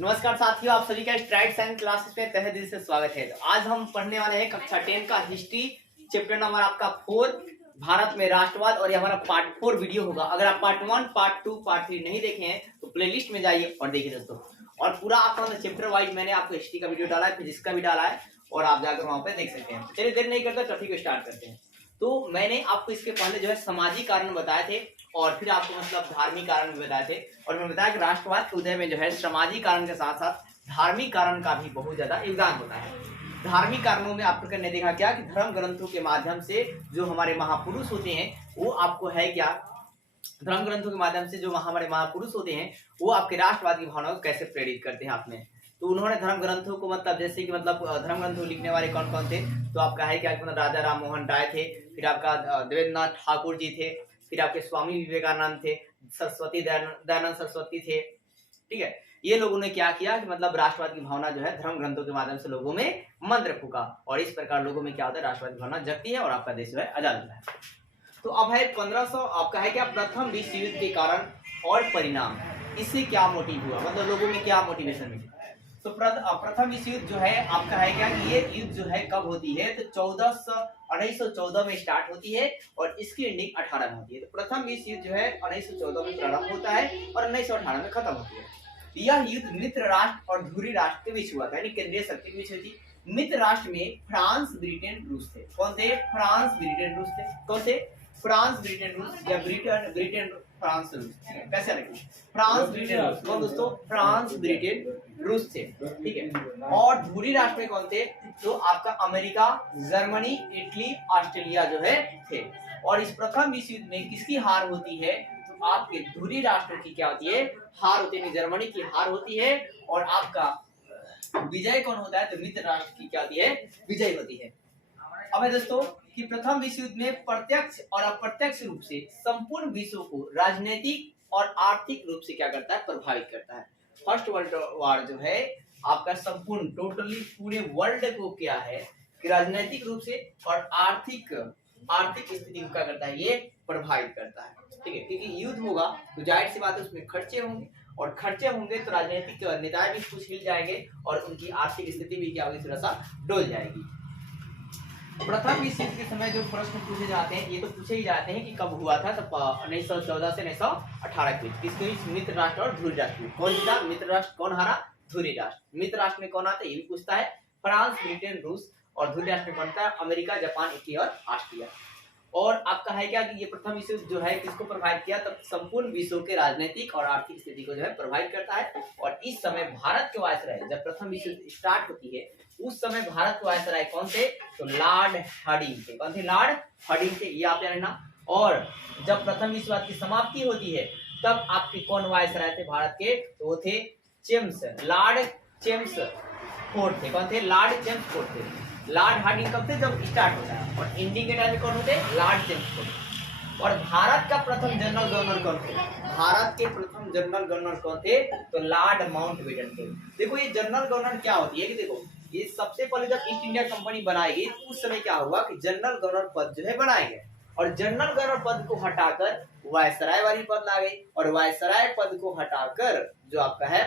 नमस्कार साथियों, आप सभी का स्ट्राइड साइंस क्लासेस में तहे दिल से स्वागत है। तो आज हम पढ़ने वाले हैं कक्षा 10 का हिस्ट्री चैप्टर नंबर आपका 4 भारत में राष्ट्रवाद, और ये हमारा पार्ट 4 वीडियो होगा। अगर आप पार्ट 1, पार्ट 2, पार्ट 3 नहीं देखे हैं तो प्लेलिस्ट में जाइए और देखिए दोस्तों। और पूरा आपका चैप्टर वाइज मैंने आपको हिस्ट्री का वीडियो डाला है, फिजिक्स का भी डाला है, और आप जाकर वहां पे देख सकते हैं। चलिए देर नहीं करते टॉपिक को स्टार्ट करते हैं। तो मैंने आपको इसके पहले जो है सामाजिक कारण बताए थे, और फिर आपको मतलब धार्मिक कारण भी बताए थे, और मैं बताया कि राष्ट्रवाद के उदय में जो है सामाजिक कारण के साथ साथ धार्मिक कारण का भी बहुत ज्यादा योगदान होता है। धार्मिक कारणों में आप ने देखा क्या कि धर्म ग्रंथों के माध्यम से जो हमारे महापुरुष होते हैं वो आपको है क्या, धर्म ग्रंथों के माध्यम से जो हमारे महापुरुष होते हैं वो आपके राष्ट्रवाद की भावना को कैसे प्रेरित करते हैं आप में। तो उन्होंने धर्म ग्रंथों को मतलब जैसे कि मतलब धर्म ग्रंथों लिखने वाले कौन कौन थे, तो आपका है क्या मतलब राजा राम मोहन राय थे, फिर आपका देवेंद्रनाथ ठाकुर जी थे, फिर आपके स्वामी विवेकानंद थे, सरस्वती दयानंद सरस्वती थे। ठीक है, ये लोगों ने क्या किया कि मतलब राष्ट्रवाद की भावना जो है धर्म ग्रंथों के माध्यम से लोगों में मंत्र फूका, और इस प्रकार लोगों में क्या होता है, राष्ट्रवाद की भावना जगती है और आपका देश जो है आजाद होता है। तो अब है 1500 आपका है क्या प्रथम विश्व युद्ध के कारण और परिणाम, इससे क्या मोटिव हुआ, मतलब लोगों में क्या मोटिवेशन मिली। तो प्रथम विश्व युद्ध जो है आपका है क्या कि ये युद्ध जो है कब होती है, तो 1914 में स्टार्ट होती है और इसकी एंडिंग 18 में होती है। तो प्रथम विश्व युद्ध जो है 1914 में प्रारंभ होता है और 1918 में खत्म होती है। यह युद्ध मित्र राष्ट्र और धुरी राष्ट्र के बीच हुआ था, यानी केंद्रीय शक्ति के बीच हुई थी। मित्र राष्ट्र में फ्रांस, ब्रिटेन, रूस थे। कौन थे? फ्रांस, ब्रिटेन, रूस थे। कौन थे? फ्रांस, ब्रिटेन, रूस, या ब्रिटेन फ्रांस, रूस। कैसे रखें? फ्रांस, ब्रिटेन, रूस। कौन दोस्तों? फ्रांस, ब्रिटेन, रूस थे। ठीक है, और धुरी राष्ट्र में कौन थे? तो आपका अमेरिका, जर्मनी, इटली, ऑस्ट्रेलिया जो है थे। और इस प्रथम विश्व युद्ध में किसकी हार होती है, तो आपके धुरी राष्ट्रों की क्या होती है, हार होती है। जर्मनी की हार होती है, और आपका विजय कौन होता है, तो मित्र राष्ट्र की क्या होती है, विजय होती है। अब है दोस्तों कि प्रथम विश्व युद्ध में प्रत्यक्ष और अप्रत्यक्ष रूप से संपूर्ण विश्व को राजनीतिक और आर्थिक रूप से क्या करता है, प्रभावित करता है। फर्स्ट वर्ल्ड वॉर जो है आपका संपूर्ण टोटली पूरे वर्ल्ड को क्या है कि राजनीतिक रूप से और आर्थिक स्थिति को क्या करता है, ये प्रभावित करता है। ठीक है, क्योंकि युद्ध होगा तो जाहिर सी बात है उसमें खर्चे होंगे, और खर्चे होंगे तो राजनीतिक नेता भी कुछ हिल जाएंगे और उनकी आर्थिक स्थिति भी क्या होगी, थोड़ा सा डोल जाएगी। प्रथम विश्व युद्ध के समय जो प्रश्न पूछे जाते हैं, ये तो पूछे ही जाते हैं कि कब हुआ था, तो 1914 से 1918 के बीच। किसके बीच? मित्र राष्ट्र और धुरी राष्ट्र। कौन जीता? मित्र राष्ट्र। कौन हारा? धुरी राष्ट्र। मित्र राष्ट्र में कौन आता है, ये भी पूछता है, फ्रांस, ब्रिटेन, रूस, और धुरी राष्ट्र में कौन आता है, अमेरिका, जापान, इटली और ऑस्ट्रिया। और आपका है क्या कि ये प्रथम विश्व युद्ध जो है किसको प्रभावित किया, तब संपूर्ण विश्व के राजनीतिक और आर्थिक स्थिति को जो है प्रभावित करता है। और इस समय भारत के वायसराय, जब प्रथम विश्व युद्ध स्टार्ट होती है उस समय भारत के वायसराय कौन थे, तो लॉर्ड हार्डिंग थे। कौन थे? लॉर्ड हार्डिंग थे, ये आप रहना। और जब प्रथम विश्व युद्ध की समाप्ति होती है तब आपके कौन वायसराय थे भारत के, तो वो थे चेम्स, लॉर्ड चेम्सफोर्ड थे। कौन थे? लॉर्ड चेम्सफोर्ड थे। लॉर्ड हार्डिंग कब थे, जब स्टार्ट होता है, और इंडिया के टाइम में कौन होते? Lord Chelmsford. और भारत का प्रथम जनरल गवर्नर कौन थे? भारत के प्रथम जनरल गवर्नर कौन थे, तो लॉर्ड माउंटबेटन थे। देखो ये जनरल गवर्नर क्या होती है कि देखो ये सबसे पहले जब ईस्ट इंडिया कंपनी बनाई गई उस समय क्या हुआ कि जनरल गवर्नर पद जो है बनाए गए, और जनरल गवर्नर पद को हटाकर वायसराय वाली पद ला गई, और वायसराय पद को हटाकर जो आपका है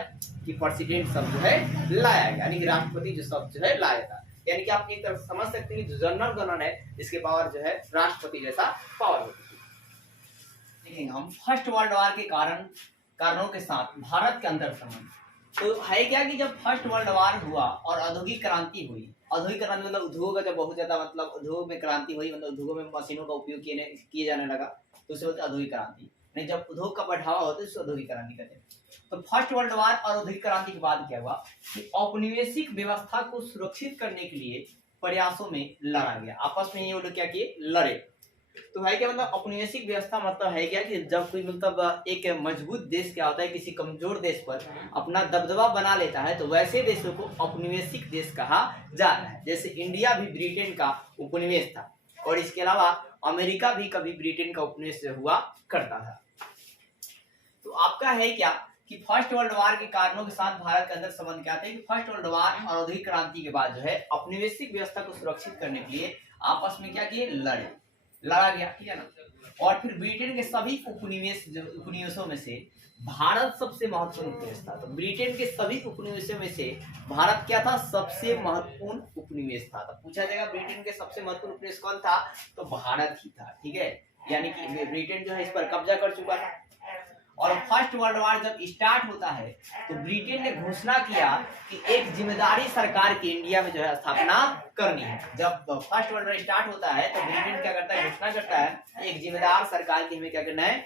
कि प्रेसिडेंट शब्द जो है लाया गया, यानी कि राष्ट्रपति जो शब्द जो है लाया था। यानी कि आप एक तरफ समझ सकते हैं कि जो जनरल गवर्नर है इसके पावर जो है राष्ट्रपति जैसा पावर होती है। देखेंगे हम फर्स्ट वर्ल्ड वॉर के कारणों के साथ भारत के अंदर संबंध। तो है क्या कि जब फर्स्ट वर्ल्ड वॉर हुआ और औद्योगिक क्रांति हुई, औद्योगिक क्रांति मतलब उद्योग का जब बहुत ज्यादा मतलब उद्योग में क्रांति हुई, मतलब उद्योगों में मशीनों का उपयोग किए जाने लगा, तो उसे बोलते औद्योगिक क्रांति। नहीं, जब उद्योग का बढ़ावा होता है उसे औद्योगिक क्रांति कहते हैं। तो फर्स्ट वर्ल्ड वॉर और औद्योगिक क्रांति के बाद क्या हुआ कि औपनिवेशिक व्यवस्था को सुरक्षित करने के लिए प्रयासों में लड़ा गया, आपस में ये लोग क्या किए, लड़े। तो है क्या मतलब औपनिवेशिक व्यवस्था मतलब है क्या कि जब कोई मतलब एक मजबूत देश क्या होता है किसी कमजोर देश पर अपना दबदबा बना लेता है, तो वैसे देशों को औपनिवेशिक देश कहा जाता है। जैसे इंडिया भी ब्रिटेन का उपनिवेश था, और इसके अलावा अमेरिका भी कभी ब्रिटेन का उपनिवेश हुआ करता था। तो आपका है क्या कि फर्स्ट वर्ल्ड वॉर के कारणों के साथ भारत के अंदर संबंध क्या थे कि फर्स्ट वर्ल्ड वॉर और औद्योगिक क्रांति के बाद जो है औपनिवेशिक व्यवस्था को सुरक्षित करने के लिए आपस में क्या किए, लड़ा गया। ठीक है ना। और फिर ब्रिटेन के सभी उपनिवेशों में से भारत सबसे महत्वपूर्ण उपनिवेश था। तो ब्रिटेन के सभी उपनिवेशों में से भारत क्या था, सबसे महत्वपूर्ण उपनिवेश था। तो पूछा जाएगा ब्रिटेन के सबसे महत्वपूर्ण उपनिवेश कौन था, तो भारत ही था। ठीक है, यानी कि ब्रिटेन जो है इस पर कब्जा कर चुका था। और फर्स्ट वर्ल्ड वॉर जब स्टार्ट होता है तो ब्रिटेन ने घोषणा किया कि एक जिम्मेदारी सरकार की इंडिया में जो है स्थापना करनी है। जब फर्स्ट वर्ल्ड वॉर स्टार्ट होता है तो ब्रिटेन क्या करता है, घोषणा करता है एक जिम्मेदार सरकार की हमें क्या करना है,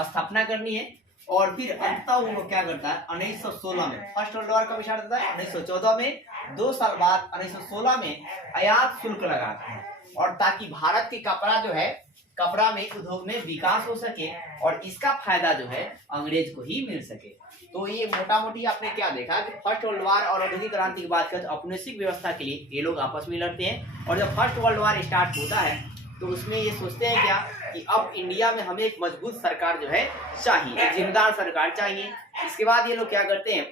स्थापना करनी है। और फिर अंततः वो क्या करता है 1916 में, फर्स्ट वर्ल्ड वॉर कब स्टार्ट होता है 1914 में, 2 साल बाद 1916 में आयात शुल्क लगाते हैं, और ताकि भारत की कपड़ा जो है, कपड़ा में उद्योग में विकास हो सके और इसका फायदा जो है अंग्रेज को ही मिल सके। तो ये मोटा मोटी आपने क्या देखा कि फर्स्ट वर्ल्ड वॉर और औद्योगिक क्रांति की बात करें तो औपनिवेशिक व्यवस्था के लिए ये लोग आपस में लड़ते हैं। और जब फर्स्ट वर्ल्ड वॉर स्टार्ट होता है तो उसमें ये सोचते हैं क्या कि अब इंडिया में हमें एक मजबूत सरकार जो है चाहिए, एक जिम्मेदार सरकार चाहिए। इसके बाद ये लोग क्या करते हैं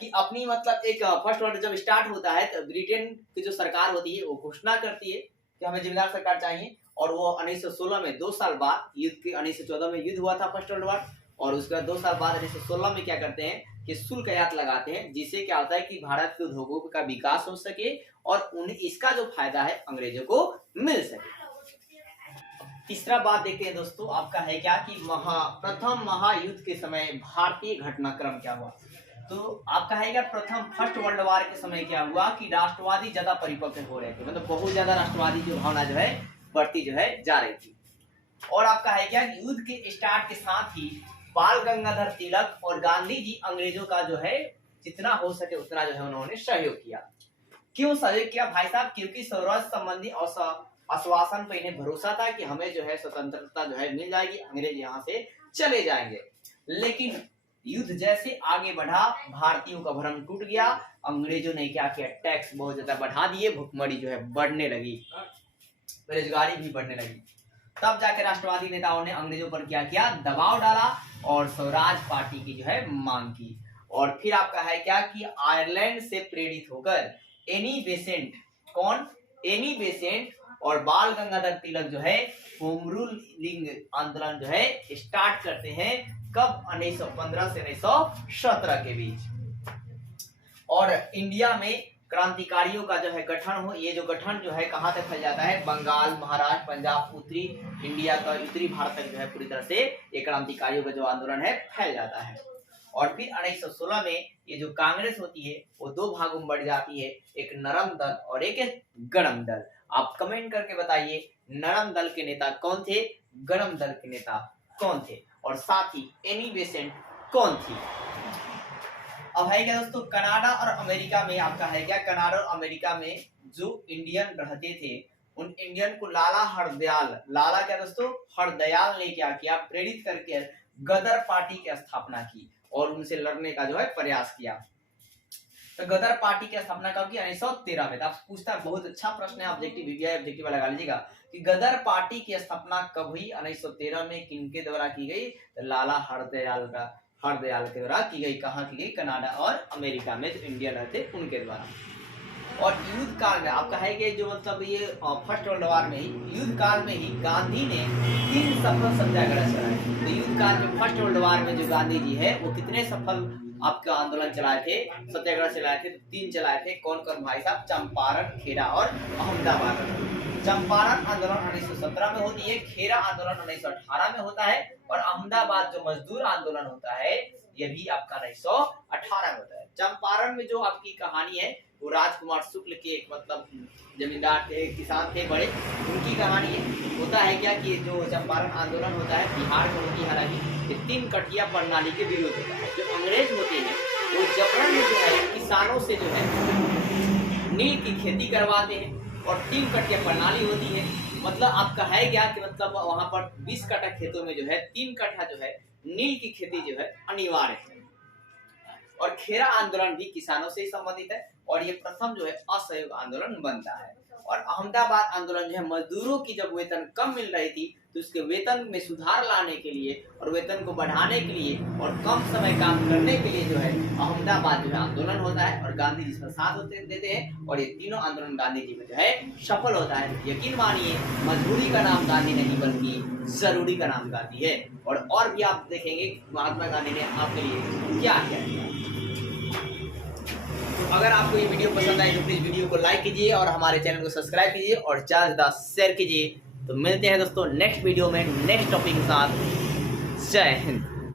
कि अपनी मतलब एक फर्स्ट वर्ल्ड जब स्टार्ट होता है तो ब्रिटेन की जो सरकार होती है वो घोषणा करती है कि हमें जिम्मेदार सरकार चाहिए। और वो 1916 में 2 साल बाद युद्ध के 1914 में युद्ध हुआ था फर्स्ट वर्ल्ड वॉर, और उसके बाद 2 साल बाद 1916 में क्या करते हैं कि शुल्क आयात लगाते हैं, जिससे क्या होता है कि भारत के उद्योगों का विकास हो सके और उन्हें इसका जो फायदा है अंग्रेजों को मिल सके। तीसरा बात देखते हैं दोस्तों, आपका है क्या कि प्रथम महायुद्ध के समय भारतीय घटनाक्रम क्या हुआ। तो आपका है क्या प्रथम फर्स्ट वर्ल्ड वॉर के समय क्या हुआ कि राष्ट्रवादी ज्यादा परिपक्व हो रहे थे, मतलब बहुत ज्यादा राष्ट्रवादी जो भावना जो है बढ़ती जो है जा रही थी। और आपका है क्या युद्ध के स्टार्ट के साथ ही बाल गंगाधर तिलक और गांधी जी अंग्रेजों का जो है जितना हो सके उतना जो है उन्होंने सहयोग किया। क्यों सहयोग किया भाई साहब, क्योंकि स्वराज संबंधी आश्वासन पर इन्हें भरोसा था कि हमें जो है स्वतंत्रता जो है मिल जाएगी, अंग्रेज यहाँ से चले जाएंगे। लेकिन युद्ध जैसे आगे बढ़ा भारतीयों का भ्रम टूट गया, अंग्रेजों ने क्या किया, टैक्स बहुत ज्यादा बढ़ा दिए, भुखमरी जो है बढ़ने लगी, बेरोजगारी भी बढ़ने लगी। तब जाकर राष्ट्रवादी नेताओं ने अंग्रेजों पर क्या किया, दबाव डाला और स्वराज पार्टी की जो है मांग की। और फिर आपका है क्या कि आयरलैंड से प्रेरित होकर एनी बेसेंट, कौन, एनी बेसेंट और बाल गंगाधर तिलक जो है होम रूलिंग आंदोलन जो है स्टार्ट करते हैं। कब, 1915 से 1917 के बीच। और इंडिया में क्रांतिकारियों का जो है गठन हो, ये जो गठन जो है कहाँ तक फैल जाता है, बंगाल, महाराष्ट्र, पंजाब, उत्तरी इंडिया का उत्तरी भारत तक जो है पूरी तरह से ये क्रांतिकारियों का जो आंदोलन है फैल जाता है। और फिर 1916 में ये जो कांग्रेस होती है वो 2 भागों में बढ़ जाती है, एक नरम दल और एक गरम दल। आप कमेंट करके बताइए नरम दल के नेता कौन थे, गरम दल के नेता कौन थे, और साथ ही एनी बेसेंट कौन थी। अब है क्या दोस्तों, कनाडा और अमेरिका में आपका है क्या, कनाडा और अमेरिका में जो इंडियन रहते थे उन इंडियन को लाला हरदयाल, लाला क्या दोस्तों, हरदयाल ने क्या किया, प्रेरित करके गदर पार्टी की स्थापना की और उनसे लड़ने का जो है प्रयास किया। तो गदर पार्टी की स्थापना कब की, 1913 में। तो आप पूछता है, बहुत अच्छा प्रश्न है, ऑब्जेक्टिव लगा लीजिएगा कि गदर पार्टी की स्थापना कब हुई, 1913 में, किनके द्वारा की गई, तो लाला हरदयाल के द्वारा की गई। कहाँ की गई, कनाडा और अमेरिका में जो इंडियन रहते उनके द्वारा। और युद्ध काल में आपका है कि जो मतलब ये फर्स्ट वर्ल्ड वॉर में ही, युद्ध काल में ही गांधी ने 3 सफल सत्याग्रह चलाए। तो युद्ध काल में फर्स्ट वर्ल्ड वॉर में जो गांधी जी है वो कितने सफल आपका आंदोलन चलाए थे, सत्याग्रह चलाए थे, तो 3 चलाए थे। कौन कौन भाई साहब, चंपारण, खेड़ा और अहमदाबाद। चंपारण आंदोलन 1917 में होती है, खेड़ा आंदोलन 1918 में होता है, और अहमदाबाद जो मजदूर आंदोलन होता है ये भी आपका 1918 में होता है। चंपारण में जो आपकी कहानी है वो राजकुमार शुक्ल के एक मतलब जमींदार थे, किसान थे बड़े, उनकी कहानी है। होता है क्या कि जो चंपारण आंदोलन होता है बिहार में होती है, हालांकि 3 कठिया प्रणाली के विरोध होता है। जो अंग्रेज होते हैं वो जबरन जो है किसानों से जो है नील की खेती करवाते हैं, और 3 कठिया प्रणाली होती है। मतलब आपका है क्या कि मतलब वहां पर 20 कट्ठा खेतों में जो है 3 कट्ठा जो है नील की खेती जो है अनिवार्य है। और खेड़ा आंदोलन भी किसानों से ही संबंधित है, और ये प्रथम जो है असहयोग आंदोलन बनता है। और अहमदाबाद आंदोलन जो है मजदूरों की जब वेतन कम मिल रही थी तो उसके वेतन में सुधार लाने के लिए और वेतन को बढ़ाने के लिए और कम समय काम करने के लिए जो है अहमदाबाद जो है आंदोलन होता है और गांधी जी इसमें साथ होते देते हैं और ये तीनों आंदोलन गांधी जी में जो है सफल होता है। यकीन मानिए मजबूरी का नाम गांधी नहीं बल्कि जरूरी का नाम गांधी है। और भी आप देखेंगे महात्मा गांधी ने आपके लिए क्या किया। तो अगर आपको ये वीडियो पसंद आए तो प्लीज वीडियो को लाइक कीजिए और हमारे चैनल को सब्सक्राइब कीजिए और ज्यादा से ज्यादा शेयर कीजिए। तो मिलते हैं दोस्तों नेक्स्ट वीडियो में नेक्स्ट टॉपिक के साथ। जय हिंद।